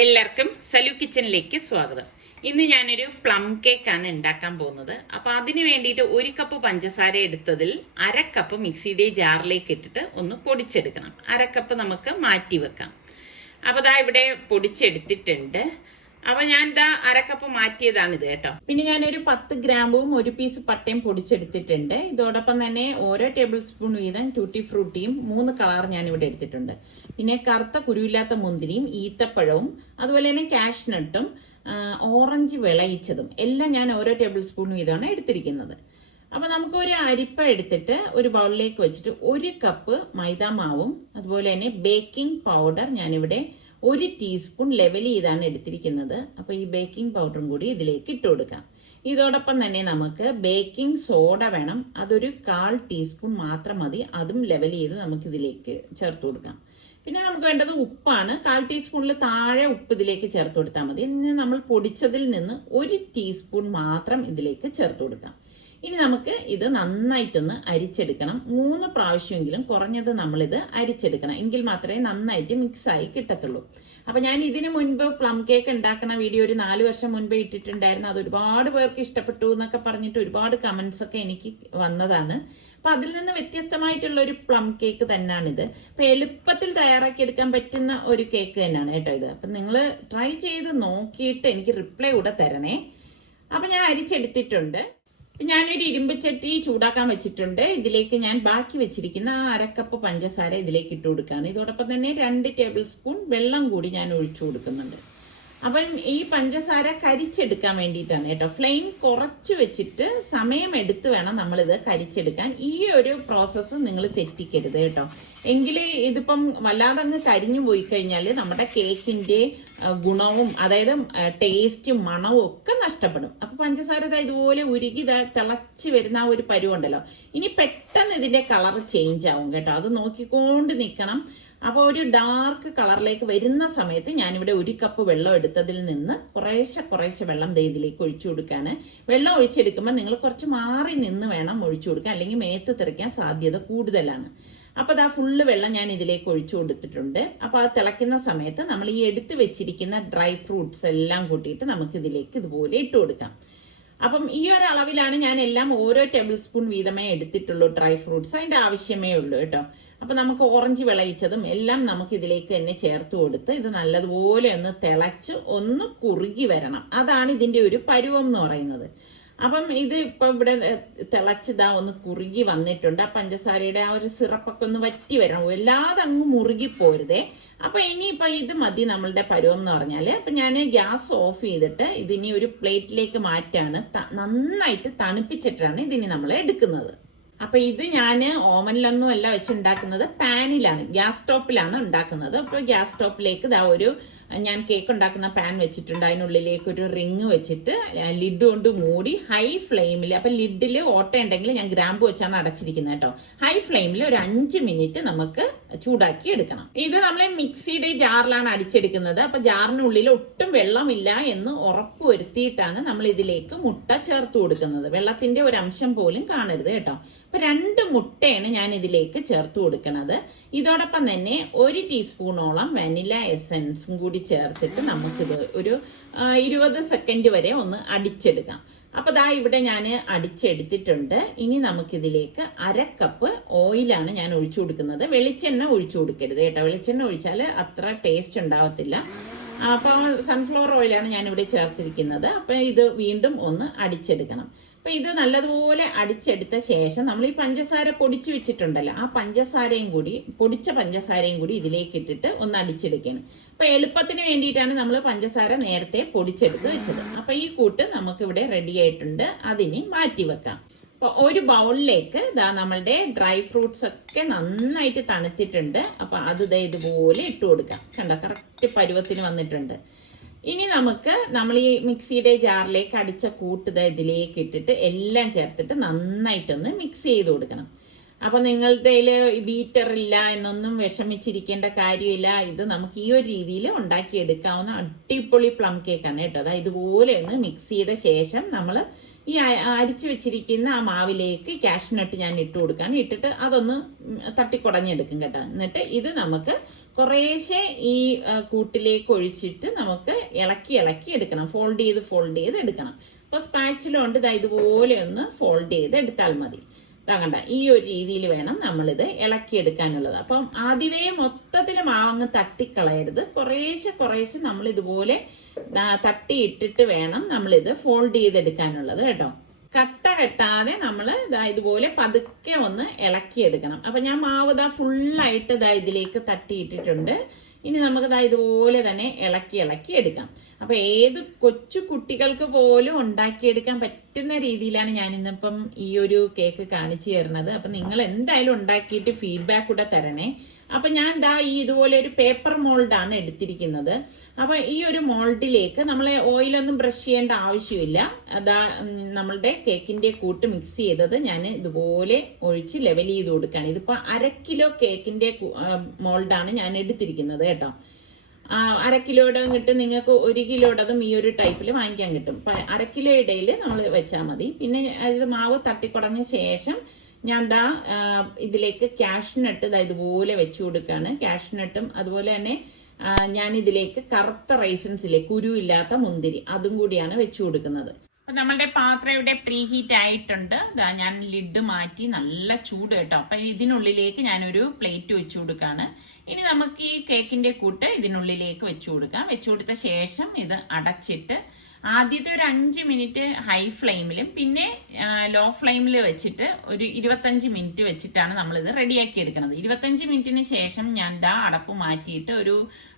എല്ലാവർക്കും സലു കിച്ചണിലേക്ക് സ്വാഗതം. ഇന്ന് ഞാനൊരു പ്ലം കേക്കാണ് ഉണ്ടാക്കാൻ പോകുന്നത്. അപ്പൊ അതിന് വേണ്ടിയിട്ട് 1 കപ്പ് പഞ്ചസാര എടുത്തതിൽ 1/2 കപ്പ് മിക്സിയുടെ ജാറിലേക്ക് ഇട്ടിട്ട് ഒന്ന് പൊടിച്ചെടുക്കണം. 1/2 കപ്പ് നമുക്ക് മാറ്റി വെക്കാം. അപ്പൊ ദാ ഇവിടെ പൊടിച്ചെടുത്തിട്ടുണ്ട്. അപ്പൊ ഞാൻ ഇതാ 1/2 കപ്പ് മാറ്റിയതാണ് ഇത് കേട്ടോ. പിന്നെ ഞാനൊരു 10 ഗ്രാമ്പും 1 പീസ് പട്ടയും പൊടിച്ചെടുത്തിട്ടുണ്ട്. ഇതോടൊപ്പം തന്നെ ഓരോ ടേബിൾ സ്പൂൺ വീതം ടൂട്ടി ഫ്രൂട്ടിയും 3 കളർ ഞാൻ ഇവിടെ എടുത്തിട്ടുണ്ട്. പിന്നെ കറുത്ത കുരുവില്ലാത്ത മുന്തിരിയും ഈത്തപ്പഴവും അതുപോലെ തന്നെ കാഷ്നട്ടും ഓറഞ്ച് വിളയിച്ചതും എല്ലാം ഞാൻ ഓരോ ടേബിൾ സ്പൂൺ വീതമാണ് എടുത്തിരിക്കുന്നത്. അപ്പൊ നമുക്ക് ഒരു അരിപ്പ എടുത്തിട്ട് ഒരു ബൗളിലേക്ക് വെച്ചിട്ട് 1 കപ്പ് മൈദാമാവും അതുപോലെ തന്നെ ബേക്കിംഗ് പൗഡർ ഞാനിവിടെ 1 ടീസ്പൂൺ ലെവൽ ചെയ്താണ് എടുത്തിരിക്കുന്നത്. അപ്പൊ ഈ ബേക്കിംഗ് പൗഡറും കൂടി ഇതിലേക്ക് ഇട്ട് കൊടുക്കാം. ഇതോടൊപ്പം തന്നെ നമുക്ക് ബേക്കിംഗ് സോഡ വേണം. അതൊരു 1/4 ടീസ്പൂൺ മാത്രം മതി. അതും ലെവൽ ചെയ്ത് നമുക്ക് ഇതിലേക്ക് ചേർത്ത് കൊടുക്കാം. പിന്നെ നമുക്ക് വേണ്ടത് ഉപ്പാണ്. 1/4 ടീസ്പൂണിൽ താഴെ ഉപ്പ് ഇതിലേക്ക് ചേർത്ത് കൊടുത്താൽ മതി. ഇനി നമ്മൾ പൊടിച്ചതിൽ നിന്ന് 1 ടീസ്പൂൺ മാത്രം ഇതിലേക്ക് ചേർത്ത് കൊടുക്കാം. ഇനി നമുക്ക് ഇത് നന്നായിട്ടൊന്ന് അരിച്ചെടുക്കണം. 3 പ്രാവശ്യമെങ്കിലും കുറഞ്ഞത് നമ്മളിത് അരിച്ചെടുക്കണം. എങ്കിൽ മാത്രമേ നന്നായിട്ട് മിക്സ് ആയി കിട്ടത്തുള്ളൂ. അപ്പൊ ഞാൻ ഇതിനു മുൻപ് പ്ലം കേക്ക് ഉണ്ടാക്കുന്ന വീഡിയോ ഒരു 4 വർഷം മുൻപേ ഇട്ടിട്ടുണ്ടായിരുന്നു. അത് ഒരുപാട് പേർക്ക് ഇഷ്ടപ്പെട്ടു എന്നൊക്കെ പറഞ്ഞിട്ട് ഒരുപാട് കമന്റ്സ് ഒക്കെ എനിക്ക് വന്നതാണ്. അപ്പൊ അതിൽ നിന്ന് വ്യത്യസ്തമായിട്ടുള്ള ഒരു പ്ലം കേക്ക് തന്നെയാണിത്. അപ്പൊ എളുപ്പത്തിൽ തയ്യാറാക്കി എടുക്കാൻ പറ്റുന്ന ഒരു കേക്ക് തന്നെയാണ് കേട്ടോ ഇത്. അപ്പൊ നിങ്ങൾ ട്രൈ ചെയ്ത് നോക്കിയിട്ട് എനിക്ക് റിപ്ലൈ കൂടെ തരണേ. അപ്പൊ ഞാൻ അരിച്ചെടുത്തിട്ടുണ്ട്. ഞാനൊരു ഇരുമ്പ് ചട്ടി ചൂടാക്കാൻ വെച്ചിട്ടുണ്ട്. ഇതിലേക്ക് ഞാൻ ബാക്കി വെച്ചിരിക്കുന്ന 1/2 കപ്പ് പഞ്ചസാര ഇതിലേക്ക് ഇട്ട് കൊടുക്കുകയാണ്. ഇതോടൊപ്പം തന്നെ 2 ടേബിൾ സ്പൂൺ വെള്ളം കൂടി ഞാൻ ഒഴിച്ചു കൊടുക്കുന്നുണ്ട്. അപ്പം ഈ പഞ്ചസാര കരിച്ചെടുക്കാൻ വേണ്ടിയിട്ടാണ് കേട്ടോ. ഫ്ലെയിം കുറച്ച് വെച്ചിട്ട് സമയം എടുത്ത് വേണം നമ്മളിത് കരിച്ചെടുക്കാൻ. ഈ ഒരു പ്രോസസ്സ് നിങ്ങൾ തെറ്റിക്കരുത് കേട്ടോ. എങ്കിൽ ഇതിപ്പം വല്ലാതെ കരിഞ്ഞു പോയി കഴിഞ്ഞാൽ നമ്മുടെ കേക്കിന്റെ ഗുണവും അതായത് ടേസ്റ്റും മണവും ഒക്കെ നഷ്ടപ്പെടും. അപ്പൊ പഞ്ചസാര ഇതുപോലെ ഉരുകി തിളച്ച് വരുന്ന ആ ഒരു പരുവുണ്ടല്ലോ, ഇനി പെട്ടെന്ന് ഇതിന്റെ കളർ ചേഞ്ച് ആവും കേട്ടോ. അത് നോക്കിക്കൊണ്ട് നിൽക്കണം. അപ്പൊ ഒരു ഡാർക്ക് കളറിലേക്ക് വരുന്ന സമയത്ത് ഞാനിവിടെ 1 കപ്പ് വെള്ളം എടുത്തതിൽ നിന്ന് കുറേശ്ശെ വെള്ളം ഇതിലേക്ക് ഒഴിച്ചു കൊടുക്കാണ്. വെള്ളം ഒഴിച്ചെടുക്കുമ്പോൾ നിങ്ങൾ കുറച്ച് മാറി നിന്ന് വേണം ഒഴിച്ചു കൊടുക്കാൻ, അല്ലെങ്കിൽ മേത്ത് തെറിക്കാൻ സാധ്യത കൂടുതലാണ്. അപ്പൊ അതാ ഫുള്ള് വെള്ളം ഞാൻ ഇതിലേക്ക് ഒഴിച്ചു കൊടുത്തിട്ടുണ്ട്. അപ്പൊ അത് തിളയ്ക്കുന്ന സമയത്ത് നമ്മൾ ഈ എടുത്തു വെച്ചിരിക്കുന്ന ഡ്രൈ ഫ്രൂട്ട്സ് എല്ലാം കൂട്ടിയിട്ട് നമുക്ക് ഇതിലേക്ക് ഇതുപോലെ ഇട്ട് കൊടുക്കാം. അപ്പം ഈ ഒരു അളവിലാണ് ഞാൻ എല്ലാം ഓരോ ടേബിൾ സ്പൂൺ വീതമേ എടുത്തിട്ടുള്ളൂ. ഡ്രൈ ഫ്രൂട്ട്സ് അതിന്റെ ആവശ്യമേ ഉള്ളൂ കേട്ടോ. അപ്പൊ നമുക്ക് ഓറഞ്ച് വിളയിച്ചതും എല്ലാം നമുക്ക് ഇതിലേക്ക് തന്നെ ചേർത്ത് കൊടുത്ത് ഇത് നല്ലതുപോലെ ഒന്ന് തിളച്ച് ഒന്ന് കുറുകി വരണം. അതാണ് ഇതിന്റെ ഒരു പരുവം എന്ന് പറയുന്നത്. അപ്പം ഇത് ഇപ്പൊ ഇവിടെ തിളച്ചിതാ ഒന്ന് കുറുകി വന്നിട്ടുണ്ട്. ആ പഞ്ചസാരയുടെ ആ ഒരു സിറപ്പൊക്കെ ഒന്ന് വറ്റി വരണം. എല്ലാതെ അങ്ങ് മുറുകി പോരുതേ. അപ്പൊ ഇനിയിപ്പൊ ഇത് മതി നമ്മളുടെ പരുവം എന്ന് പറഞ്ഞാല്. അപ്പൊ ഞാൻ ഗ്യാസ് ഓഫ് ചെയ്തിട്ട് ഇതിനി ഒരു പ്ലേറ്റിലേക്ക് മാറ്റാണ്. നന്നായിട്ട് തണുപ്പിച്ചിട്ടാണ് ഇതിനി നമ്മൾ എടുക്കുന്നത്. അപ്പൊ ഇത് ഞാൻ ഓവനിലൊന്നും അല്ല വെച്ചുണ്ടാക്കുന്നത്, പാനിലാണ്, ഗ്യാസ് സ്റ്റോപ്പിലാണ് ഉണ്ടാക്കുന്നത്. അപ്പൊ ഗ്യാസ് സ്റ്റോപ്പിലേക്ക് ഞാൻ കേക്ക് ഉണ്ടാക്കുന്ന പാൻ വെച്ചിട്ടുണ്ട്. അതിനുള്ളിലേക്ക് ഒരു റിങ് വെച്ചിട്ട് ലിഡ് കൊണ്ട് മൂടി ഹൈ ഫ്ലെയിമിൽ, അപ്പൊ ലിഡിൽ ഓട്ട ഉണ്ടെങ്കിൽ ഞാൻ ഗ്രാമ്പ് വെച്ചാണ് അടച്ചിരിക്കുന്നത് കേട്ടോ. ഹൈ ഫ്ലെയിമിൽ ഒരു 5 മിനിറ്റ് നമുക്ക് ചൂടാക്കി എടുക്കണം. ഇത് നമ്മൾ മിക്സിയുടെ ജാറിലാണ് അടിച്ചെടുക്കുന്നത്. അപ്പൊ ജാറിനുള്ളിൽ ഒട്ടും വെള്ളമില്ല എന്ന് ഉറപ്പ് വരുത്തിയിട്ടാണ് നമ്മൾ ഇതിലേക്ക് മുട്ട ചേർത്ത് കൊടുക്കുന്നത്. വെള്ളത്തിന്റെ ഒരു അംശം പോലും കാണരുത് കേട്ടോ. അപ്പൊ 2 മുട്ടയാണ് ഞാൻ ഇതിലേക്ക് ചേർത്ത് കൊടുക്കുന്നത്. ഇതോടൊപ്പം തന്നെ 1 ടീസ്പൂണോളം വാനില എസൻസും കൂടി ചേർത്തിട്ട് നമുക്കിത് ഒരു 20 സെക്കൻഡ് വരെ ഒന്ന് അടിച്ചെടുക്കാം. അപ്പൊ ദാ ഇവിടെ ഞാൻ അടിച്ചെടുത്തിട്ടുണ്ട്. ഇനി നമുക്കിതിലേക്ക് 1/2 കപ്പ് ഓയിലാണ് ഞാൻ ഒഴിച്ചു കൊടുക്കുന്നത്. വെളിച്ചെണ്ണ ഒഴിച്ചു കൊടുക്കരുത് കേട്ടോ. വെളിച്ചെണ്ണ ഒഴിച്ചാൽ അത്ര ടേസ്റ്റ് ഉണ്ടാവത്തില്ല. അപ്പൊ സൺഫ്ലവർ ഓയിലാണ് ഞാൻ ഇവിടെ ചേർത്തിരിക്കുന്നത്. അപ്പൊ ഇത് വീണ്ടും ഒന്ന് അടിച്ചെടുക്കണം. അപ്പൊ ഇത് നല്ലതുപോലെ അടിച്ചെടുത്ത ശേഷം നമ്മൾ ഈ പഞ്ചസാര പൊടിച്ചു വെച്ചിട്ടുണ്ടല്ലോ, ആ പൊടിച്ച പഞ്ചസാരയും കൂടി ഇതിലേക്ക് ഇട്ടിട്ട് ഒന്ന് അടിച്ചെടുക്കുകയാണ്. അപ്പൊ എളുപ്പത്തിന് വേണ്ടിയിട്ടാണ് നമ്മൾ പഞ്ചസാര നേരത്തെ പൊടിച്ചെടുത്ത് വെച്ചത്. അപ്പൊ ഈ കൂട്ട് നമുക്ക് ഇവിടെ റെഡി ആയിട്ടുണ്ട്. അതിന് മാറ്റി വെക്കാം. അപ്പൊ ഒരു ബൗളിലേക്ക് നമ്മളുടെ ഡ്രൈ ഫ്രൂട്ട്സ് ഒക്കെ നന്നായിട്ട് തണുത്തിട്ടുണ്ട്. അപ്പൊ അത് ഇതുപോലെ ഇട്ട് കൊടുക്കാം. കണ്ടോ, കറക്റ്റ് പരുവത്തിന് വന്നിട്ടുണ്ട്. ഇനി നമ്മൾ ഈ മിക്സിയുടെ ജാറിലേക്ക് അടിച്ച കൂട്ട് ഇതിലേക്ക് ഇട്ടിട്ട് എല്ലാം ചേർത്തിട്ട് നന്നായിട്ടൊന്ന് മിക്സ് ചെയ്ത് കൊടുക്കണം. അപ്പൊ നിങ്ങളുടെ ബീറ്റർ ഇല്ല എന്നൊന്നും വിഷമിച്ചിരിക്കേണ്ട കാര്യമില്ല. ഇത് നമുക്ക് ഈ ഒരു രീതിയിൽ ഉണ്ടാക്കിയെടുക്കാവുന്ന അടിപൊളി പ്ലം കേക്കാണ് കേട്ടോ. ഇതുപോലെ ഒന്ന് മിക്സ് ചെയ്ത ശേഷം നമ്മൾ ഈ അരിച്ചു വെച്ചിരിക്കുന്ന ആ മാവിലേക്ക് കാഷ്നട്ട് ഞാൻ ഇട്ട് കൊടുക്കുകയാണ്. ഇട്ടിട്ട് അതൊന്ന് തട്ടിക്കുടഞ്ഞെടുക്കും കേട്ടോ. എന്നിട്ട് ഇത് നമുക്ക് കുറേശ്ശെ ഈ കൂട്ടിലേക്ക് ഒഴിച്ചിട്ട് നമുക്ക് ഇളക്കി എടുക്കണം. ഫോൾഡ് ചെയ്ത് എടുക്കണം. അപ്പോൾ സ്പാച്ചില കൊണ്ട് ഇതുപോലെ ഒന്ന് ഫോൾഡ് ചെയ്ത് എടുത്താൽ മതി. കണ്ട ഈ ഒരു രീതിയിൽ വേണം നമ്മളിത് ഇളക്കിയെടുക്കാനുള്ളത്. അപ്പം ആദ്യമേ മൊത്തത്തിൽ മാവങ്ങ് തട്ടിക്കളയരുത്. കുറേശ്ശെ നമ്മൾ ഇതുപോലെ തട്ടിയിട്ടിട്ട് വേണം നമ്മളിത് ഫോൾഡ് ചെയ്തെടുക്കാനുള്ളത് കേട്ടോ. കട്ട കെട്ടാതെ നമ്മൾ ഇതുപോലെ പതുക്കെ ഒന്ന് ഇളക്കിയെടുക്കണം. അപ്പൊ ഞാൻ മാവ് ഫുള്ളായിട്ട് ഇതിലേക്ക് തട്ടിയിട്ടിട്ടുണ്ട്. ഇനി നമുക്ക് ഇതുപോലെ തന്നെ ഇളക്കി എടുക്കാം. അപ്പൊ ഏത് കൊച്ചു കുട്ടികൾക്ക് പോലും ഉണ്ടാക്കിയെടുക്കാൻ പറ്റുന്ന രീതിയിലാണ് ഞാൻ ഇന്നിപ്പം ഈ ഒരു കേക്ക് കാണിച്ചു തരുന്നത്. അപ്പൊ നിങ്ങൾ എന്തായാലും ഉണ്ടാക്കിയിട്ട് ഫീഡ്ബാക്ക് കൂടെ തരണേ. അപ്പൊ ഞാൻ ഈ ഇതുപോലെ ഒരു പേപ്പർ മോൾഡാണ് എടുത്തിരിക്കുന്നത്. അപ്പൊ ഈ ഒരു മോൾഡിലേക്ക് നമ്മൾ ഓയിലൊന്നും ബ്രഷ് ചെയ്യേണ്ട ആവശ്യമില്ല. നമ്മളുടെ കേക്കിന്റെ കൂട്ട് മിക്സ് ചെയ്തത് ഞാൻ ഇതുപോലെ ഒഴിച്ച് ലെവൽ ചെയ്ത് കൊടുക്കുകയാണ്. ഇതിപ്പോ 1/2 കിലോ കേക്കിന്റെ മോൾഡാണ് ഞാൻ എടുത്തിരിക്കുന്നത് കേട്ടോ. 1/2 കിലോയുടെ കിട്ടും, നിങ്ങൾക്ക് 1 കിലോയുടേതും ഈ ഒരു ടൈപ്പിൽ വാങ്ങിക്കാൻ കിട്ടും. 1/2 കിലോ ഇടയിൽ നമ്മൾ വെച്ചാൽ മതി. പിന്നെ ഇത് മാവ് തട്ടിക്കുടഞ്ഞ ശേഷം ഞാൻ ഇതിലേക്ക് കാഷ്നട്ട് ഇതുപോലെ വെച്ചു കൊടുക്കുകയാണ്. കാഷ്നട്ടും അതുപോലെ തന്നെ ഞാൻ ഇതിലേക്ക് കറുത്ത റൈസൻസിലെ കുരുവില്ലാത്ത മുന്തിരി അതും കൂടിയാണ് വെച്ചു കൊടുക്കുന്നത്. അപ്പൊ നമ്മളുടെ പാത്രം ഇവിടെ പ്രീ ഹീറ്റ് ആയിട്ടുണ്ട്. ഞാൻ ലിഡ് മാറ്റി, നല്ല ചൂട് കേട്ടോ. അപ്പൊ ഇതിനുള്ളിലേക്ക് ഞാനൊരു പ്ലേറ്റ് വെച്ചു കൊടുക്കാണ്. ഇനി നമുക്ക് ഈ കേക്കിന്റെ കൂട്ട് ഇതിനുള്ളിലേക്ക് വെച്ചു കൊടുക്കാം. വെച്ചു കൊടുത്ത ശേഷം ഇത് അടച്ചിട്ട് ആദ്യത്തെ ഒരു 5 മിനിറ്റ് ഹൈ ഫ്ലെയിമിലും പിന്നെ ലോ ഫ്ലെയിമിൽ വെച്ചിട്ട് ഒരു 25 മിനിറ്റ് വെച്ചിട്ടാണ് നമ്മളിത് റെഡിയാക്കി എടുക്കുന്നത്. 25 മിനിറ്റിന് ശേഷം ഞാൻ അടപ്പ് മാറ്റിയിട്ട് ഒരു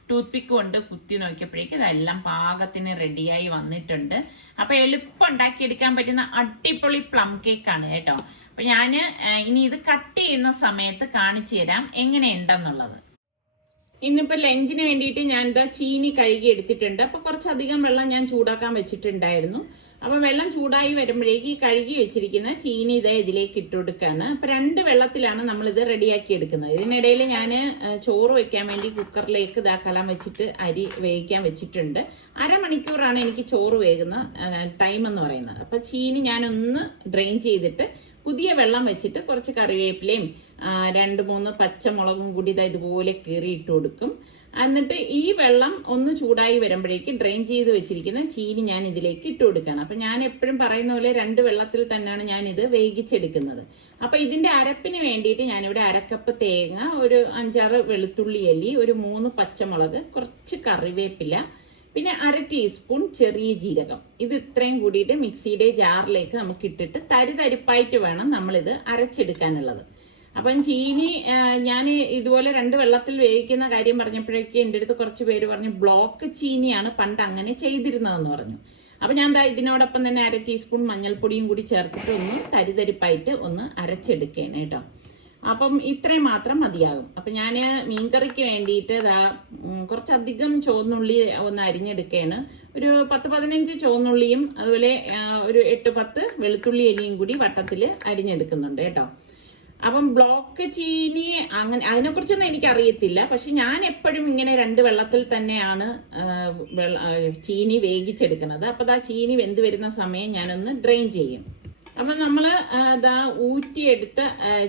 ടൂത്ത് പിക്ക് കൊണ്ട് കുത്തി നോക്കിയപ്പോഴേക്കും ഇതെല്ലാം പാകത്തിന് റെഡിയായി വന്നിട്ടുണ്ട്. അപ്പൊ എളുപ്പം ഉണ്ടാക്കിയെടുക്കാൻ പറ്റുന്ന അടിപൊളി പ്ലം കേക്കാണ് കേട്ടോ. അപ്പൊ ഞാന് ഇനി ഇത് കട്ട് ചെയ്യുന്ന സമയത്ത് കാണിച്ചു തരാം എങ്ങനെയുണ്ടെന്നുള്ളത്. ഇന്നിപ്പോ ലഞ്ചിന് വേണ്ടിയിട്ട് ഞാൻ ചീനി കഴുകി എടുത്തിട്ടുണ്ട്. അപ്പൊ കുറച്ചധികം വെള്ളം ഞാൻ ചൂടാക്കാൻ വെച്ചിട്ടുണ്ടായിരുന്നു. അപ്പൊ വെള്ളം ചൂടായി വരുമ്പോഴേക്ക് ഈ കഴുകി വെച്ചിരിക്കുന്ന ചീനി ഇതിലേക്ക് ഇട്ട് കൊടുക്കാണ്. അപ്പൊ 2 വെള്ളത്തിലാണ് നമ്മൾ ഇത് റെഡിയാക്കി എടുക്കുന്നത്. ഇതിനിടയിൽ ഞാൻ ചോറ് വെക്കാൻ വേണ്ടി കുക്കറിലേക്ക് കലം വെച്ചിട്ട് അരി വേവിക്കാൻ വെച്ചിട്ടുണ്ട്. 1/2 മണിക്കൂറാണ് എനിക്ക് ചോറ് വേകുന്ന ടൈം എന്ന് പറയുന്നത്. അപ്പൊ ചീനി ഞാനൊന്ന് ഡ്രെയിൻ ചെയ്തിട്ട് പുതിയ വെള്ളം വെച്ചിട്ട് കുറച്ച് കറിവേപ്പിലയും 2-3 പച്ചമുളകും കൂടി ഇതുപോലെ കീറി ഇട്ട് കൊടുക്കും. എന്നിട്ട് ഈ വെള്ളം ഒന്ന് ചൂടായി വരുമ്പോഴേക്ക് ഡ്രെയിൻ ചെയ്ത് വെച്ചിരിക്കുന്ന ചീനി ഞാൻ ഇതിലേക്ക് ഇട്ട് കൊടുക്കണം. അപ്പൊ ഞാൻ എപ്പോഴും പറയുന്ന പോലെ 2 വെള്ളത്തിൽ തന്നെയാണ് ഞാൻ ഇത് വേവിച്ചെടുക്കുന്നത്. അപ്പൊ ഇതിന്റെ അരപ്പിന് വേണ്ടിയിട്ട് ഞാനിവിടെ 1/2 കപ്പ് തേങ്ങ, ഒരു 5-6 വെളുത്തുള്ളി അല്ലി, ഒരു 3 പച്ചമുളക്, കുറച്ച് കറിവേപ്പില, പിന്നെ 1/2 ടീസ്പൂൺ ചെറിയ ജീരകം, ഇത് ഇത്രയും കൂടിയിട്ട് മിക്സിയുടെ ജാറിലേക്ക് നമുക്ക് ഇട്ടിട്ട് തരിപ്പായിട്ട് വേണം നമ്മളിത് അരച്ചെടുക്കാനുള്ളത്. അപ്പം ചീനി ഞാൻ ഇതുപോലെ 2 വെള്ളത്തിൽ വേവിക്കുന്ന കാര്യം പറഞ്ഞപ്പോഴേക്ക് എൻ്റെ അടുത്ത് കുറച്ച് പേര് പറഞ്ഞു ബ്ലോക്ക് ചീനിയാണ് പണ്ട് അങ്ങനെ ചെയ്തിരുന്നതെന്ന് പറഞ്ഞു. അപ്പൊ ഞാൻ ഇതിനോടൊപ്പം തന്നെ 1/2 ടീസ്പൂൺ മഞ്ഞൾപ്പൊടിയും കൂടി ചേർത്തിട്ട് ഒന്ന് തരിപ്പായിട്ട് ഒന്ന് അരച്ചെടുക്കുകയാണ് കേട്ടോ. അപ്പം ഇത്രയും മാത്രം മതിയാകും. അപ്പൊ ഞാൻ മീൻകറിക്ക് വേണ്ടിയിട്ട് കുറച്ചധികം ചുവന്നുള്ളി ഒന്ന് അരിഞ്ഞെടുക്കുകയാണ്. ഒരു 10-15 ചുവന്നുള്ളിയും അതുപോലെ ഒരു 8-10 വെളുത്തുള്ളി അരിയും കൂടി വട്ടത്തിൽ അരിഞ്ഞെടുക്കുന്നുണ്ട് കേട്ടോ. അപ്പം ബ്ലോക്ക് ചീനി അങ്ങനെ അതിനെക്കുറിച്ചൊന്നും എനിക്ക് അറിയത്തില്ല. പക്ഷെ ഞാൻ എപ്പോഴും ഇങ്ങനെ 2 വെള്ളത്തിൽ തന്നെയാണ് ചീനി വേവിച്ചെടുക്കുന്നത്. അപ്പൊ ചീനി വെന്ത് വരുന്ന സമയം ഞാനൊന്ന് ഡ്രെയിൻ ചെയ്യും. അപ്പൊ നമ്മള് ഊറ്റിയെടുത്ത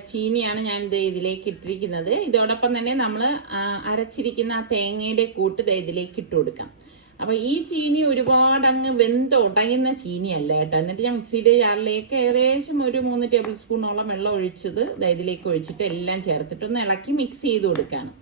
ചീനിയാണ് ഞാൻ ഇതിലേക്ക് ഇട്ടിരിക്കുന്നത്. ഇതോടൊപ്പം തന്നെ നമ്മള് അരച്ചിരിക്കുന്ന ആ തേങ്ങയുടെ കൂട്ട് ഇതിലേക്ക് ഇട്ട് കൊടുക്കാം. അപ്പൊ ഈ ചീനി ഒരുപാട് അങ്ങ് വെന്തുടയുന്ന ചീനിയല്ല കേട്ടോ. എന്നിട്ട് ഞാൻ മിക്സിയുടെ ജാറിലേക്ക് ഏകദേശം ഒരു 3 ടേബിൾ സ്പൂണോളം വെള്ളം ഒഴിച്ചത് ഇതിലേക്ക് ഒഴിച്ചിട്ട് എല്ലാം ചേർത്തിട്ടൊന്ന് ഇളക്കി മിക്സ് ചെയ്ത് കൊടുക്കാണ്.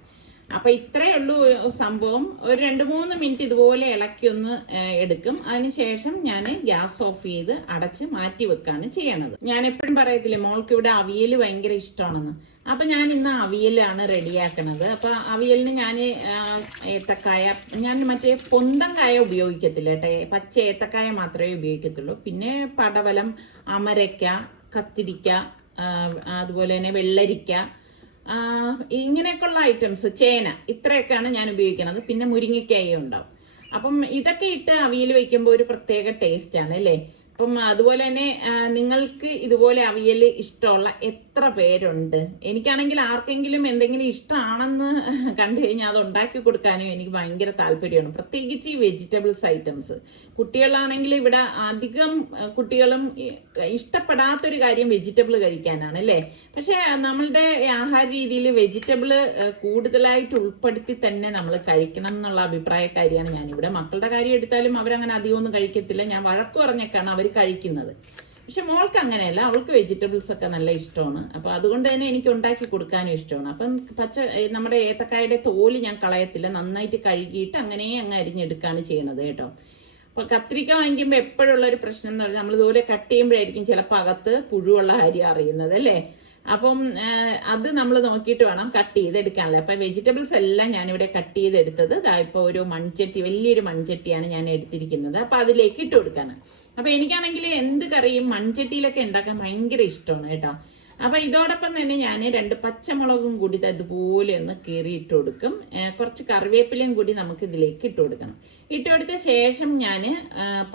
അപ്പൊ ഇത്രയേ ഉള്ളൂ സംഭവം. ഒരു 2-3 മിനിറ്റ് ഇതുപോലെ ഇളക്കി ഒന്ന് എടുക്കും. അതിനുശേഷം ഞാൻ ഗ്യാസ് ഓഫ് ചെയ്ത് അടച്ച് മാറ്റി വെക്കാണ് ചെയ്യണത്. ഞാൻ എപ്പോഴും പറയത്തില്ലേ മോൾക്ക് ഇവിടെ അവിയൽ ഭയങ്കര ഇഷ്ടമാണെന്ന്. അപ്പൊ ഞാൻ ഇന്ന് അവിയലാണ് റെഡിയാക്കണത്. അപ്പൊ അവിയലിന് ഞാൻ ഏത്തക്കായ, ഞാൻ മറ്റേ പൊന്തങ്കായ ഉപയോഗിക്കത്തില്ല കേട്ടെ, പച്ച ഏത്തക്കായ മാത്രമേ ഉപയോഗിക്കത്തുള്ളൂ. പിന്നെ പടവലം, അമരയ്ക്ക, കത്തിരിക്ക, അതുപോലെ തന്നെ വെള്ളരിക്ക, ഇങ്ങനെയൊക്കെയുള്ള ഐറ്റംസ്, ചേന, ഇത്രയൊക്കെയാണ് ഞാൻ ഉപയോഗിക്കുന്നത്. പിന്നെ മുരിങ്ങയ്ക്കായും ഉണ്ടാവും. അപ്പം ഇതൊക്കെ ഇട്ട് അവിയൽ വയ്ക്കുമ്പോൾ ഒരു പ്രത്യേക ടേസ്റ്റ് ആണ് അല്ലേ. അപ്പം അതുപോലെ തന്നെ നിങ്ങൾക്ക് ഇതുപോലെ അവിയൽ ഇഷ്ടമുള്ള എത്ര പേരുണ്ട്? എനിക്കാണെങ്കിൽ ആർക്കെങ്കിലും എന്തെങ്കിലും ഇഷ്ടമാണെന്ന് കണ്ടു കഴിഞ്ഞാൽ അത് ഉണ്ടാക്കി കൊടുക്കാനും എനിക്ക് ഭയങ്കര താല്പര്യമാണ്. പ്രത്യേകിച്ച് ഈ വെജിറ്റബിൾസ് ഐറ്റംസ്. കുട്ടികളാണെങ്കിൽ ഇവിടെ അധികം കുട്ടികളും ഇഷ്ടപ്പെടാത്തൊരു കാര്യം വെജിറ്റബിൾ കഴിക്കാനാണ് അല്ലേ. പക്ഷെ നമ്മളുടെ ആഹാര രീതിയിൽ വെജിറ്റബിൾ കൂടുതലായിട്ട് ഉൾപ്പെടുത്തി തന്നെ നമ്മൾ കഴിക്കണം എന്നുള്ള അഭിപ്രായക്കാരിയാണ് ഞാനിവിടെ. മക്കളുടെ കാര്യം എടുത്താലും അവരങ്ങനെ അധികമൊന്നും കഴിക്കത്തില്ല. ഞാൻ വഴക്ക് പറഞ്ഞൊക്കെയാണ് അവർ കഴിക്കുന്നത്. പക്ഷെ മോൾക്ക് അങ്ങനെയല്ല, അവൾക്ക് വെജിറ്റബിൾസ് ഒക്കെ നല്ല ഇഷ്ടമാണ്. അപ്പൊ അതുകൊണ്ട് തന്നെ എനിക്ക് ഉണ്ടാക്കി കൊടുക്കാനും ഇഷ്ടമാണ്. അപ്പം നമ്മുടെ ഏത്തക്കായുടെ തോല് ഞാൻ കളയത്തില്ല, നന്നായിട്ട് കഴുകിയിട്ട് അങ്ങനെ അങ്ങ് അരിഞ്ഞെടുക്കുകയാണ് ചെയ്യണത് കേട്ടോ. അപ്പൊ കത്രിക്ക വാങ്ങിക്കുമ്പോൾ എപ്പോഴുള്ള ഒരു പ്രശ്നം എന്ന് പറഞ്ഞാൽ നമ്മൾ ഇതുപോലെ കട്ട് ചെയ്യുമ്പോഴായിരിക്കും ചിലപ്പോൾ അകത്ത് പുഴുവുള്ള കാര്യം അറിയുന്നത് അല്ലേ. അപ്പം അത് നമ്മൾ നോക്കിയിട്ട് വേണം കട്ട് ചെയ്തെടുക്കാനുള്ളത്. അപ്പൊ വെജിറ്റബിൾസ് എല്ലാം ഞാനിവിടെ കട്ട് ചെയ്തെടുത്തത് ഇപ്പൊ ഒരു മൺചട്ടി, വലിയൊരു മൺചട്ടിയാണ് ഞാൻ എടുത്തിരിക്കുന്നത്. അപ്പൊ അതിലേക്ക് ഇട്ട് കൊടുക്കാണ്. അപ്പൊ എനിക്കാണെങ്കിൽ എന്ത് കറിയും മൺചട്ടിയിലൊക്കെ ഉണ്ടാക്കാൻ ഭയങ്കര ഇഷ്ടമാണ് കേട്ടോ. അപ്പൊ ഇതോടൊപ്പം തന്നെ ഞാൻ 2 പച്ചമുളകും കൂടി അതുപോലെ ഒന്ന് കീറിയിട്ട് കൊടുക്കും. കുറച്ച് കറിവേപ്പിലയും കൂടി നമുക്ക് ഇതിലേക്ക് ഇട്ട് കൊടുക്കണം. ഇട്ട് കൊടുത്ത ശേഷം ഞാൻ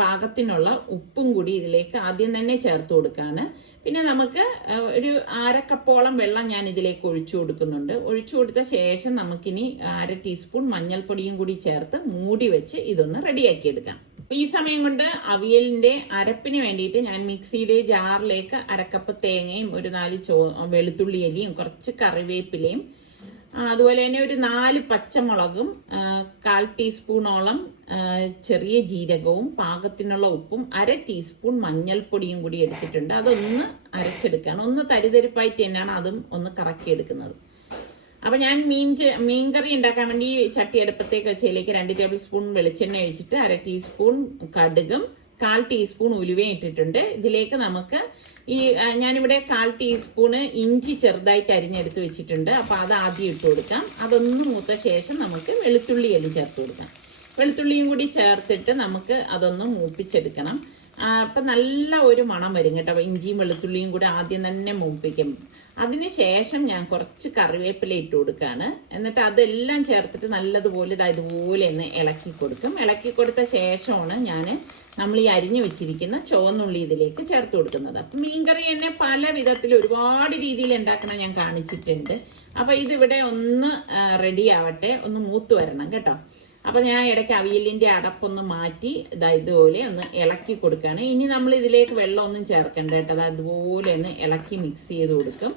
പാകത്തിനുള്ള ഉപ്പും കൂടി ഇതിലേക്ക് ആദ്യം തന്നെ ചേർത്ത് കൊടുക്കാണ്. പിന്നെ നമുക്ക് ഒരു 1/2 കപ്പോളം വെള്ളം ഞാൻ ഇതിലേക്ക് ഒഴിച്ചു കൊടുക്കുന്നുണ്ട്. ഒഴിച്ചു കൊടുത്ത ശേഷം നമുക്കിനി 1/2 ടീസ്പൂൺ മഞ്ഞൾപ്പൊടിയും കൂടി ചേർത്ത് മൂടി വെച്ച് ഇതൊന്ന് റെഡിയാക്കി എടുക്കാം. ഈ സമയം കൊണ്ട് അവിയലിന്റെ അരപ്പിന് വേണ്ടിയിട്ട് ഞാൻ മിക്സിയുടെ ജാറിലേക്ക് 1/2 കപ്പ് തേങ്ങയും ഒരു 4 വെളുത്തുള്ളി അരിയും കുറച്ച് കറിവേപ്പിലയും അതുപോലെ തന്നെ ഒരു 4 പച്ചമുളകും 1/4 ടീസ്പൂണോളം ചെറിയ ജീരകവും പാകത്തിനുള്ള ഉപ്പും 1/2 ടീസ്പൂൺ മഞ്ഞൾപ്പൊടിയും കൂടി എടുത്തിട്ടുണ്ട്. അതൊന്ന് അരച്ചെടുക്കുകയാണ്. ഒന്ന് തരിതരിപ്പായിട്ട് തന്നെയാണ് അതും ഒന്ന് കറക്കിയെടുക്കുന്നത്. അപ്പൊ ഞാൻ മീൻകറി ഉണ്ടാക്കാൻ വേണ്ടി ചട്ടി അടുപ്പത്തേക്ക് വെച്ചതിലേക്ക് 2 ടേബിൾ സ്പൂൺ വെളിച്ചെണ്ണ ഒഴിച്ചിട്ട് 1/2 ടീസ്പൂൺ കടുകും 1/4 ടീസ്പൂൺ ഉലുവയും ഇട്ടിട്ടുണ്ട്. ഇതിലേക്ക് നമുക്ക് ഞാനിവിടെ 1/4 ടീസ്പൂണ് ഇഞ്ചി ചെറുതായിട്ട് അരിഞ്ഞെടുത്ത് വെച്ചിട്ടുണ്ട്. അപ്പൊ അത് ആദ്യം ഇട്ട് കൊടുക്കാം. അതൊന്ന് മൂത്ത ശേഷം നമുക്ക് വെളുത്തുള്ളി അരി ചേർത്ത് കൊടുക്കാം. വെളുത്തുള്ളിയും കൂടി ചേർത്തിട്ട് നമുക്ക് അതൊന്ന് മൂപ്പിച്ചെടുക്കണം. അപ്പൊ നല്ല ഒരു മണം വരും കേട്ടോ. ഇഞ്ചിയും വെളുത്തുള്ളിയും കൂടി ആദ്യം തന്നെ മൂപ്പിക്കും. അതിനുശേഷം ഞാൻ കുറച്ച് കറിവേപ്പില ഇട്ട് കൊടുക്കുകയാണ്. എന്നിട്ട് അതെല്ലാം ചേർത്തിട്ട് നല്ലതുപോലെ ഇതുപോലെ ഒന്ന് ഇളക്കി കൊടുക്കും. ഇളക്കി കൊടുത്ത ശേഷമാണ് നമ്മൾ ഈ അരിഞ്ഞു വെച്ചിരിക്കുന്ന ചുവന്നുള്ളി ഇതിലേക്ക് ചേർത്ത് കൊടുക്കുന്നത്. അപ്പൊ മീൻകറി തന്നെ പല വിധത്തിൽ ഒരുപാട് രീതിയിൽ ഉണ്ടാക്കണം ഞാൻ കാണിച്ചിട്ടുണ്ട്. അപ്പൊ ഇതിവിടെ ഒന്ന് റെഡി ആവട്ടെ, ഒന്ന് മൂത്ത് വരണം കേട്ടോ. അപ്പൊ ഞാൻ ഇടയ്ക്ക് അവിയലിന്റെ അടപ്പൊന്ന് മാറ്റി ഇതുപോലെ ഒന്ന് ഇളക്കി കൊടുക്കുകയാണ്. ഇനി നമ്മൾ ഇതിലേക്ക് വെള്ളം ഒന്നും ചേർക്കണ്ട കേട്ടോ. അതുപോലെ ഒന്ന് ഇളക്കി മിക്സ് ചെയ്ത് കൊടുക്കും.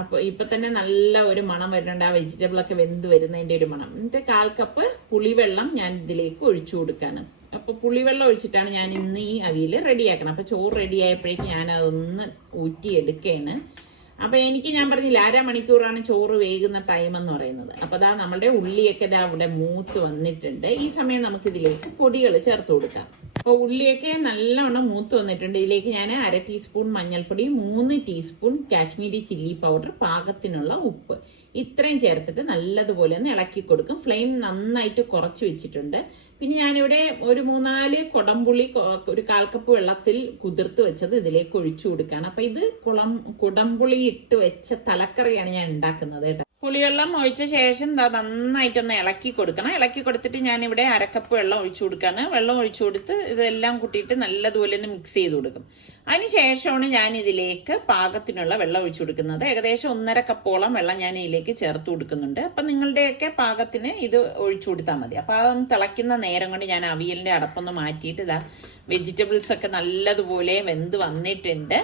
അപ്പൊ ഇപ്പൊ തന്നെ നല്ല ഒരു മണം വരുന്നുണ്ട്, ആ വെജിറ്റബിൾ ഒക്കെ വെന്ത് വരുന്നതിന്റെ ഒരു മണം. എന്നിട്ട് 1/4 കപ്പ് പുളിവെള്ളം ഞാൻ ഇതിലേക്ക് ഒഴിച്ചു കൊടുക്കാണ്. അപ്പൊ പുളിവെള്ളം ഒഴിച്ചിട്ടാണ് ഞാൻ ഇന്ന് ഈ അവിയൽ റെഡിയാക്കണം. അപ്പൊ ചോറ് റെഡി ആയപ്പോഴേക്കും ഞാൻ അതൊന്ന് ഊറ്റിയെടുക്കുകയാണ്. അപ്പൊ ഞാൻ പറഞ്ഞില്ല 1/2 മണിക്കൂറാണ് ചോറ് വേകുന്ന ടൈം എന്ന് പറയുന്നത്. അപ്പൊ നമ്മളുടെ ഉള്ളിയൊക്കെ അവിടെ മൂത്ത് വന്നിട്ടുണ്ട്. ഈ സമയം നമുക്ക് ഇതിലേക്ക് പൊടികൾ ചേർത്ത് കൊടുക്കാം. അപ്പൊ ഉള്ളിയൊക്കെ നല്ലവണ്ണം മൂത്ത് വന്നിട്ടുണ്ട്. ഇതിലേക്ക് ഞാൻ 1/2 ടീസ്പൂൺ മഞ്ഞൾപ്പൊടി, 3 ടീസ്പൂൺ കാശ്മീരി ചില്ലി പൗഡർ, പാകത്തിനുള്ള ഉപ്പ് ഇത്രയും ചേർത്തിട്ട് നല്ലതുപോലെ ഒന്ന് ഇളക്കി കൊടുക്കും. ഫ്ലെയിം നന്നായിട്ട് കുറച്ച് വെച്ചിട്ടുണ്ട്. പിന്നെ ഞാനിവിടെ ഒരു 3-4 കുടംപുളി ഒരു 1/4 കപ്പ് വെള്ളത്തിൽ കുതിർത്ത് വെച്ചത് ഇതിലേക്ക് ഒഴിച്ചു കൊടുക്കുകയാണ്. അപ്പൊ ഇത് കുടംപുളി ഇട്ട് വെച്ച തലക്കറിയാണ് ഞാൻ ഉണ്ടാക്കുന്നത് കേട്ടോ. പുളിവെള്ളം ഒഴിച്ച ശേഷം നന്നായിട്ടൊന്ന് ഇളക്കി കൊടുക്കണം. ഇളക്കി കൊടുത്തിട്ട് ഞാനിവിടെ 1/2 കപ്പ് വെള്ളം ഒഴിച്ചു കൊടുക്കുകയാണ്. വെള്ളം ഒഴിച്ചു കൊടുത്ത് ഇതെല്ലാം കൂട്ടിയിട്ട് നല്ലതുപോലെ ഒന്ന് മിക്സ് ചെയ്ത് കൊടുക്കും. അതിനുശേഷമാണ് ഞാൻ ഇതിലേക്ക് പാകത്തിനുള്ള വെള്ളം ഒഴിച്ചു കൊടുക്കുന്നത്. ഏകദേശം 1/2 കപ്പോളം വെള്ളം ഞാൻ ഇതിലേക്ക് ചേർത്ത് കൊടുക്കുന്നുണ്ട്. അപ്പൊ നിങ്ങളുടെയൊക്കെ പാകത്തിന് ഇത് ഒഴിച്ചു കൊടുത്താൽ മതി. അപ്പൊ അതൊന്ന് തിളയ്ക്കുന്ന നേരം കൊണ്ട് ഞാൻ അവിയലിന്റെ അടപ്പൊന്ന് മാറ്റിയിട്ട് വെജിറ്റബിൾസ് ഒക്കെ നല്ലതുപോലെ വെന്ത് വന്നിട്ടുണ്ട്.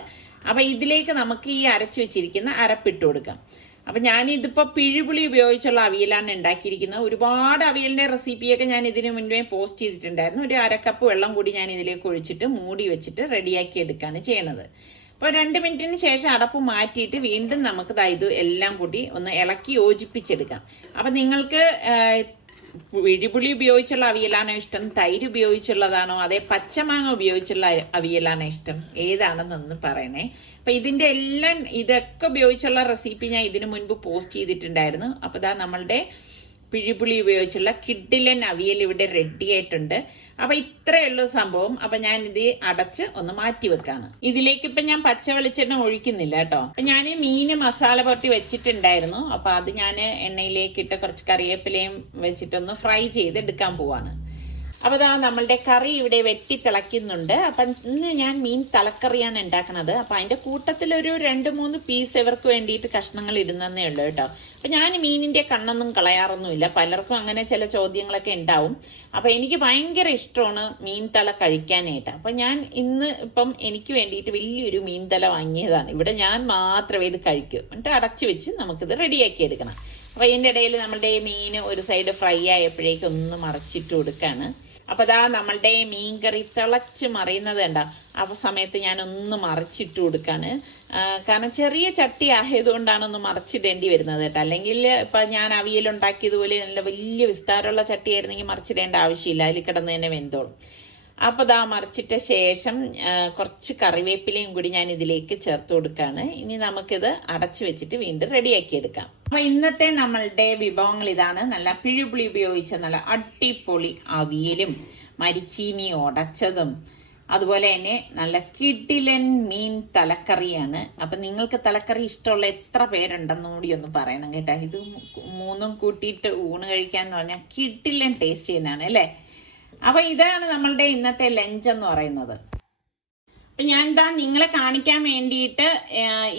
അപ്പൊ ഇതിലേക്ക് നമുക്ക് ഈ അരച്ചു വെച്ചിരിക്കുന്ന അരപ്പിട്ട് കൊടുക്കാം. അപ്പൊ ഞാനിതിപ്പോ പിഴുപുളി ഉപയോഗിച്ചുള്ള അവിയലാണ് ഉണ്ടാക്കിയിരിക്കുന്നത്. ഒരുപാട് അവിയലിന്റെ റെസിപ്പിയൊക്കെ ഞാൻ ഇതിനു മുൻപേ പോസ്റ്റ് ചെയ്തിട്ടുണ്ടായിരുന്നു. ഒരു 1/2 കപ്പ് വെള്ളം കൂടി ഞാൻ ഇതിലേക്ക് ഒഴിച്ചിട്ട് മൂടി വെച്ചിട്ട് റെഡിയാക്കി എടുക്കുകയാണ് ചെയ്യണത്. അപ്പോൾ 2 മിനിറ്റിന് ശേഷം അടപ്പ് മാറ്റിയിട്ട് വീണ്ടും നമുക്ക് ഇത് എല്ലാം കൂടി ഒന്ന് ഇളക്കി യോജിപ്പിച്ചെടുക്കാം. അപ്പൊ നിങ്ങൾക്ക് പിഴുപുളി ഉപയോഗിച്ചുള്ള അവിയലാണോ ഇഷ്ടം, തൈര് ഉപയോഗിച്ചുള്ളതാണോ, അതേ പച്ചമാങ്ങ ഉപയോഗിച്ചുള്ള അവിയലാണോ ഇഷ്ടം, ഏതാണെന്നൊന്ന് പറയണേ. അപ്പൊ ഇതൊക്കെ ഉപയോഗിച്ചുള്ള റെസിപ്പി ഞാൻ ഇതിനു മുൻപ് പോസ്റ്റ് ചെയ്തിട്ടുണ്ടായിരുന്നു. അപ്പൊ നമ്മളുടെ പിഴുപുളി ഉപയോഗിച്ചുള്ള കിഡിലൻ അവിയൽ ഇവിടെ റെഡി ആയിട്ടുണ്ട്. അപ്പൊ ഇത്രയേ ഉള്ളൂ സംഭവം. അപ്പൊ ഞാൻ ഇത് അടച്ച് ഒന്ന് മാറ്റി വെക്കാണ്. ഇതിലേക്ക് ഇപ്പൊ ഞാൻ പച്ച വെളിച്ചെണ്ണ ഒഴിക്കുന്നില്ല കേട്ടോ. അപ്പൊ ഞാൻ മീന് മസാല പുരട്ടി വെച്ചിട്ടുണ്ടായിരുന്നു. അപ്പൊ അത് ഞാൻ എണ്ണയിലേക്ക് ഇട്ട് കുറച്ച് കറിവേപ്പിലയും വെച്ചിട്ടൊന്ന് ഫ്രൈ ചെയ്ത് എടുക്കാൻ പോവാണ്. അപ്പോൾ ദാ നമ്മളുടെ കറി ഇവിടെ വെട്ടി തിളയ്ക്കുന്നുണ്ട്. അപ്പം ഇന്ന് ഞാൻ മീൻ തലക്കറിയാണ് ഉണ്ടാക്കുന്നത്. അപ്പം അതിൻ്റെ കൂട്ടത്തിലൊരു 2-3 പീസ് ഇവർക്ക് വേണ്ടിയിട്ട് കഷ്ണങ്ങൾ ഇടുന്നതേ ഉള്ളൂ കേട്ടോ. അപ്പം ഞാൻ മീനിൻ്റെ കണ്ണൊന്നും കളയാറൊന്നുമില്ല. പലർക്കും അങ്ങനെ ചില ചോദ്യങ്ങളൊക്കെ ഉണ്ടാവും. അപ്പം എനിക്ക് ഭയങ്കര ഇഷ്ടമാണ് മീൻ തല കഴിക്കാനായിട്ട്. അപ്പം ഞാൻ ഇന്ന് ഇപ്പം എനിക്ക് വേണ്ടിയിട്ട് വലിയൊരു മീൻ തല വാങ്ങിയതാണ്. ഇവിടെ ഞാൻ മാത്രമേ ഇത് കഴിക്കൂ. എന്നിട്ട് അടച്ചു വെച്ച് നമുക്കിത് റെഡിയാക്കി എടുക്കണം. അപ്പം ഇതിൻ്റെ ഇടയിൽ നമ്മളുടെ മീൻ ഒരു സൈഡ് ഫ്രൈ ആയപ്പോഴേക്കും ഒന്ന് മറച്ചിട്ട് കൊടുക്കുകയാണ്. അപ്പോൾ അതാ നമ്മളുടെ മീൻ കറി തിളച്ച് മറിയുന്നത് കണ്ട. ആ സമയത്ത് ഞാനൊന്ന് മറിച്ചിട്ട് കൊടുക്കാണ്. കാരണം ചെറിയ ചട്ടി ആയതുകൊണ്ടാണ് ഒന്ന് മറിച്ചിടേണ്ടി വരുന്നത് കേട്ടോ. അല്ലെങ്കിൽ ഇപ്പം ഞാൻ അവിയലുണ്ടാക്കിയതുപോലെ നല്ല വലിയ വിസ്താരമുള്ള ചട്ടി ആയിരുന്നെങ്കിൽ മറിച്ചിടേണ്ട ആവശ്യമില്ല, അതിൽ കിടന്ന് തന്നെ വെന്തോളും. അപ്പോൾ ദാ മറിച്ചിട്ട ശേഷം കുറച്ച് കറിവേപ്പിലയും കൂടി ഞാൻ ഇതിലേക്ക് ചേർത്ത് കൊടുക്കുകയാണ്. ഇനി നമുക്കിത് അടച്ചു വെച്ചിട്ട് വീണ്ടും റെഡിയാക്കി എടുക്കാം. അപ്പോൾ ഇന്നത്തെ നമ്മളുടെ വിഭവങ്ങൾ ഇതാണ്. നല്ല പിഴുപുളി ഉപയോഗിച്ച നല്ല അടിപൊളി അവിയലും മരിച്ചീനി ഉടച്ചതും അതുപോലെ തന്നെ നല്ല കിടിലൻ മീൻ തലക്കറിയാണ്. അപ്പം നിങ്ങൾക്ക് തലക്കറി ഇഷ്ടമുള്ള എത്ര പേരുണ്ടെന്നും കൂടി ഒന്ന് പറയണം കേട്ടോ. ഇത് 3 കൂട്ടിയിട്ട് ഊണ് കഴിക്കാന്ന് പറഞ്ഞാൽ കിടിലൻ ടേസ്റ്റ് ചെയ്യുന്നതാണ് അല്ലേ. അപ്പൊ ഇതാണ് നമ്മളുടെ ഇന്നത്തെ ലഞ്ച് എന്ന് പറയുന്നത്. അപ്പൊ ഞാൻ എന്താ നിങ്ങളെ കാണിക്കാൻ വേണ്ടിയിട്ട്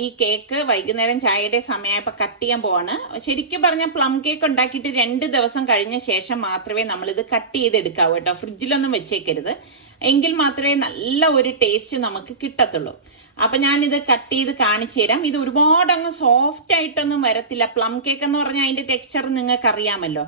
ഈ കേക്ക് വൈകുന്നേരം ചായയുടെ സമയമായപ്പോൾ കട്ട് ചെയ്യാൻ പോവാണ്. ശരിക്കും പറഞ്ഞാൽ പ്ലം കേക്ക് ഉണ്ടാക്കിയിട്ട് 2 ദിവസം കഴിഞ്ഞ ശേഷം മാത്രമേ നമ്മളിത് കട്ട് ചെയ്തെടുക്കാവൂ കേട്ടോ. ഫ്രിഡ്ജിലൊന്നും വെച്ചേക്കരുത്, എങ്കിൽ മാത്രമേ നല്ല ഒരു ടേസ്റ്റ് നമുക്ക് കിട്ടത്തുള്ളൂ. അപ്പൊ ഞാനിത് കട്ട് ചെയ്ത് കാണിച്ചു തരാം. ഇത് ഒരുപാട് അങ്ങ് സോഫ്റ്റ് ആയിട്ടൊന്നും വരത്തില്ല. പ്ലം കേക്ക് എന്ന് പറഞ്ഞാൽ അതിന്റെ ടെക്സ്ചർ നിങ്ങൾക്ക് അറിയാമല്ലോ.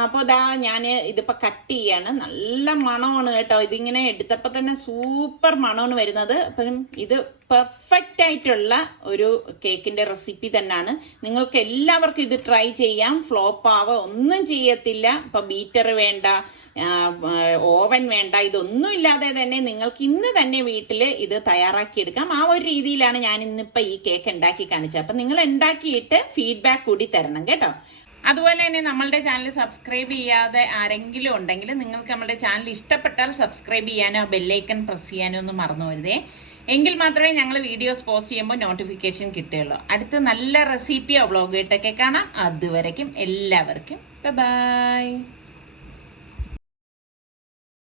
അപ്പോൾ ദാ ഞാൻ ഇതിപ്പോൾ കട്ട് ചെയ്യാണ്. നല്ല മണമാണ് കേട്ടോ. ഇതിങ്ങനെ എടുത്തപ്പോൾ തന്നെ സൂപ്പർ മണമാണ് വരുന്നത്. അപ്പം ഇത് പെർഫെക്റ്റ് ആയിട്ടുള്ള ഒരു കേക്കിന്റെ റെസിപ്പി തന്നെയാണ്. നിങ്ങൾക്ക് എല്ലാവർക്കും ഇത് ട്രൈ ചെയ്യാം. ഫ്ലോപ്പ് ആവുക ഒന്നും ചെയ്യത്തില്ല. ഇപ്പം ബീറ്റർ വേണ്ട, ഓവൻ വേണ്ട, ഇതൊന്നും ഇല്ലാതെ തന്നെ നിങ്ങൾക്ക് ഇന്ന് തന്നെ വീട്ടിൽ ഇത് തയ്യാറാക്കിയെടുക്കാം. ആ ഒരു രീതിയിലാണ് ഞാൻ ഇന്നിപ്പോൾ ഈ കേക്ക് ഉണ്ടാക്കി കാണിച്ചത്. അപ്പം നിങ്ങൾ ഉണ്ടാക്കിയിട്ട് ഫീഡ്ബാക്ക് കൂടി തരണം കേട്ടോ. അതുപോലെ തന്നെ നമ്മളുടെ ചാനൽ സബ്സ്ക്രൈബ് ചെയ്യാതെ ആരെങ്കിലും ഉണ്ടെങ്കിൽ നിങ്ങൾക്ക് നമ്മളുടെ ചാനൽ ഇഷ്ടപ്പെട്ടാൽ സബ്സ്ക്രൈബ് ചെയ്യാനോ ബെല്ലൈക്കൺ പ്രസ് ചെയ്യാനോ ഒന്നും മറന്നു പോരുതേ. എങ്കിൽ മാത്രമേ ഞങ്ങൾ വീഡിയോസ് പോസ്റ്റ് ചെയ്യുമ്പോൾ നോട്ടിഫിക്കേഷൻ കിട്ടുകയുള്ളൂ. അടുത്ത നല്ല റെസിപ്പിയോ വ്ളോഗായിട്ടൊക്കെ കാണാം. അതുവരയ്ക്കും എല്ലാവർക്കും ബൈ.